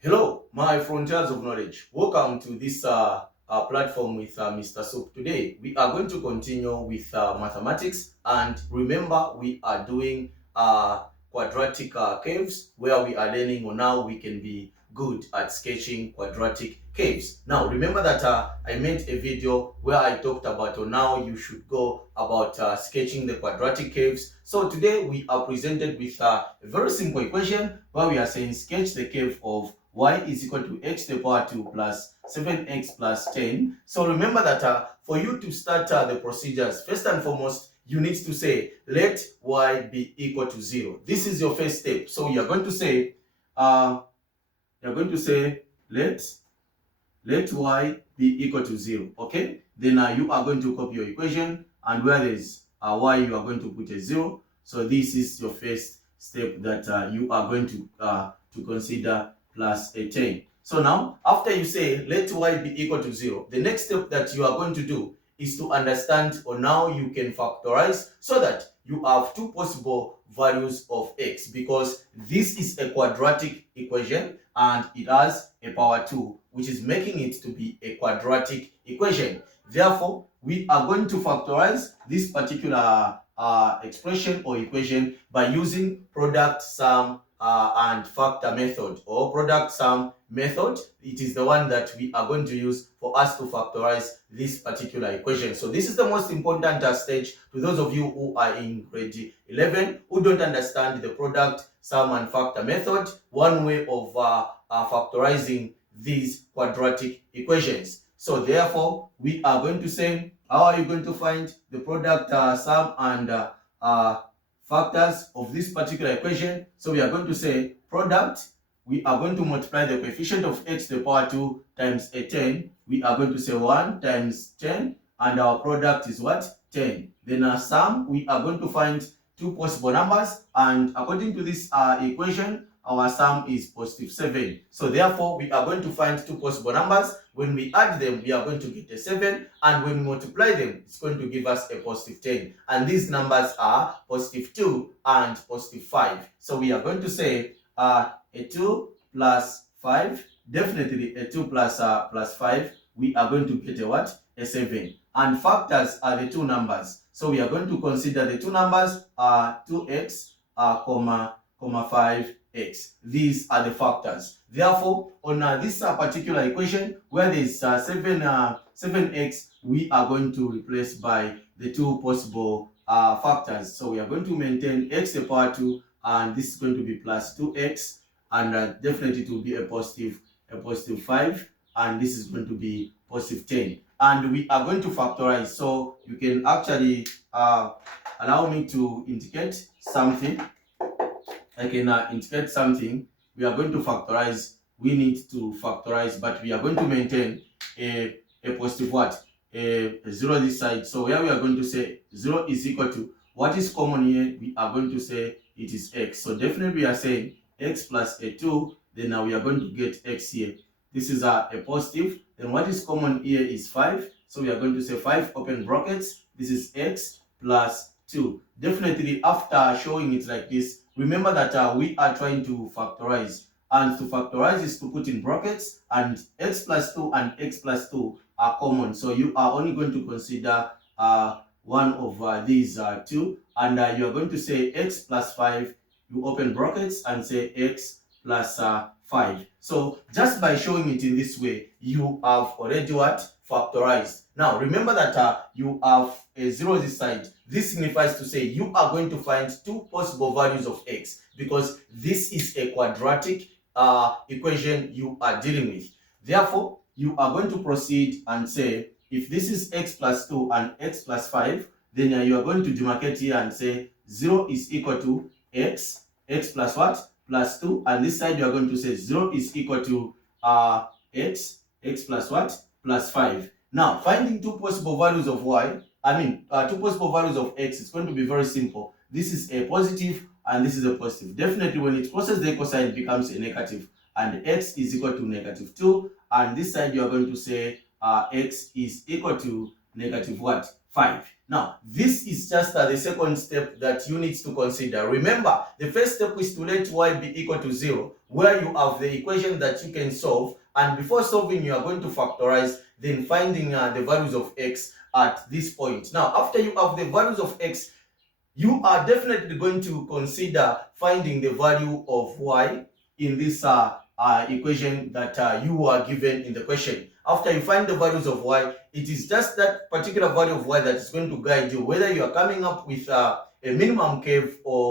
Hello, my frontiers of knowledge. Welcome to this platform with Mr. Soup. Today, we are going to continue with mathematics. And remember, we are doing quadratic curves where we are learning on how we can be good at sketching quadratic curves. Now, remember that I made a video where I talked about on how you should go about sketching the quadratic curves. So today, we are presented with a very simple equation where we are saying sketch the curve of y is equal to x to the power 2 plus 7x plus 10. So remember that for you to start the procedures, first and foremost, you need to say let y be equal to 0. This is your first step. So you're going to say let y be equal to 0. Okay, then you are going to copy your equation, and where there is y, you are going to put a 0. So this is your first step that you are going to consider, plus a 10. So now, after you say let y be equal to 0, the next step that you are going to do is to understand on how you can factorize so that you have two possible values of x, because this is a quadratic equation and it has a power 2, which is making it to be a quadratic equation. Therefore, we are going to factorize this particular expression or equation by using product sum and factor method, or product sum method. It is the one that we are going to use for us to factorize this particular equation. So this is the most important stage to those of you who are in grade 11 who don't understand the product sum and factor method, one way of factorizing these quadratic equations. So therefore, we are going to say, how are you going to find the product sum and factors of this particular equation? So we are going to say product, we are going to multiply the coefficient of x to the power 2 times a 10. We are going to say 1 times 10, and our product is what? 10. Then our sum, we are going to find two possible numbers, and according to this equation, our sum is positive 7. So therefore, we are going to find two possible numbers. When we add them, we are going to get a 7, and when we multiply them, it's going to give us a positive 10. And these numbers are positive 2 and positive 5. So we are going to say a 2 plus 5, definitely a 2 plus 5, we are going to get a what? A 7. And factors are the two numbers. So we are going to consider the two numbers are 2x, comma 5x. These are the factors. Therefore, on this particular equation, where there is 7x, we are going to replace by the two possible factors. So we are going to maintain x to the power 2, and this is going to be plus 2x, and definitely it will be a positive 5, and this is going to be positive 10. And we are going to factorize. So you can actually allow me to indicate something. I can indicate something. We are going to factorize. We need to factorize, but we are going to maintain a positive what? A 0 this side. So where we are going to say 0 is equal to, what is common here? We are going to say it is x. So definitely we are saying x plus a 2. Then now we are going to get x here. This is a positive. Then what is common here is 5. So we are going to say 5 open brackets. This is x plus 2. Definitely after showing it like this, remember that we are trying to factorize. And to factorize is to put in brackets, and x plus 2 and x plus 2 are common. So you are only going to consider one of these two, and you are going to say x plus 5. You open brackets and say x plus 5. So just by showing it in this way, you have already what? Factorized. Now remember that you have a 0 this side. This signifies to say you are going to find two possible values of x, because this is a quadratic equation you are dealing with. Therefore, you are going to proceed and say, if this is x plus 2 and x plus 5, then you are going to demarcate here and say 0 is equal to x plus what? Plus 2, and this side you are going to say 0 is equal to x plus what? Plus 5. Now, finding two possible values of y, two possible values of x, is going to be very simple. This is a positive and this is a positive. Definitely when it crosses the equal sign, it becomes a negative, and x is equal to negative 2, and this side you are going to say x is equal to negative what? 5. Now, this is just the second step that you need to consider. Remember, the first step is to let y be equal to 0. where you have the equation that you can solve, and before solving you are going to factorize, then finding the values of x at this point. Now after you have the values of x, you are definitely going to consider finding the value of y in this equation that you are given in the question. After you find the values of y, it is just that particular value of y that is going to guide you whether you are coming up with a minimum curve or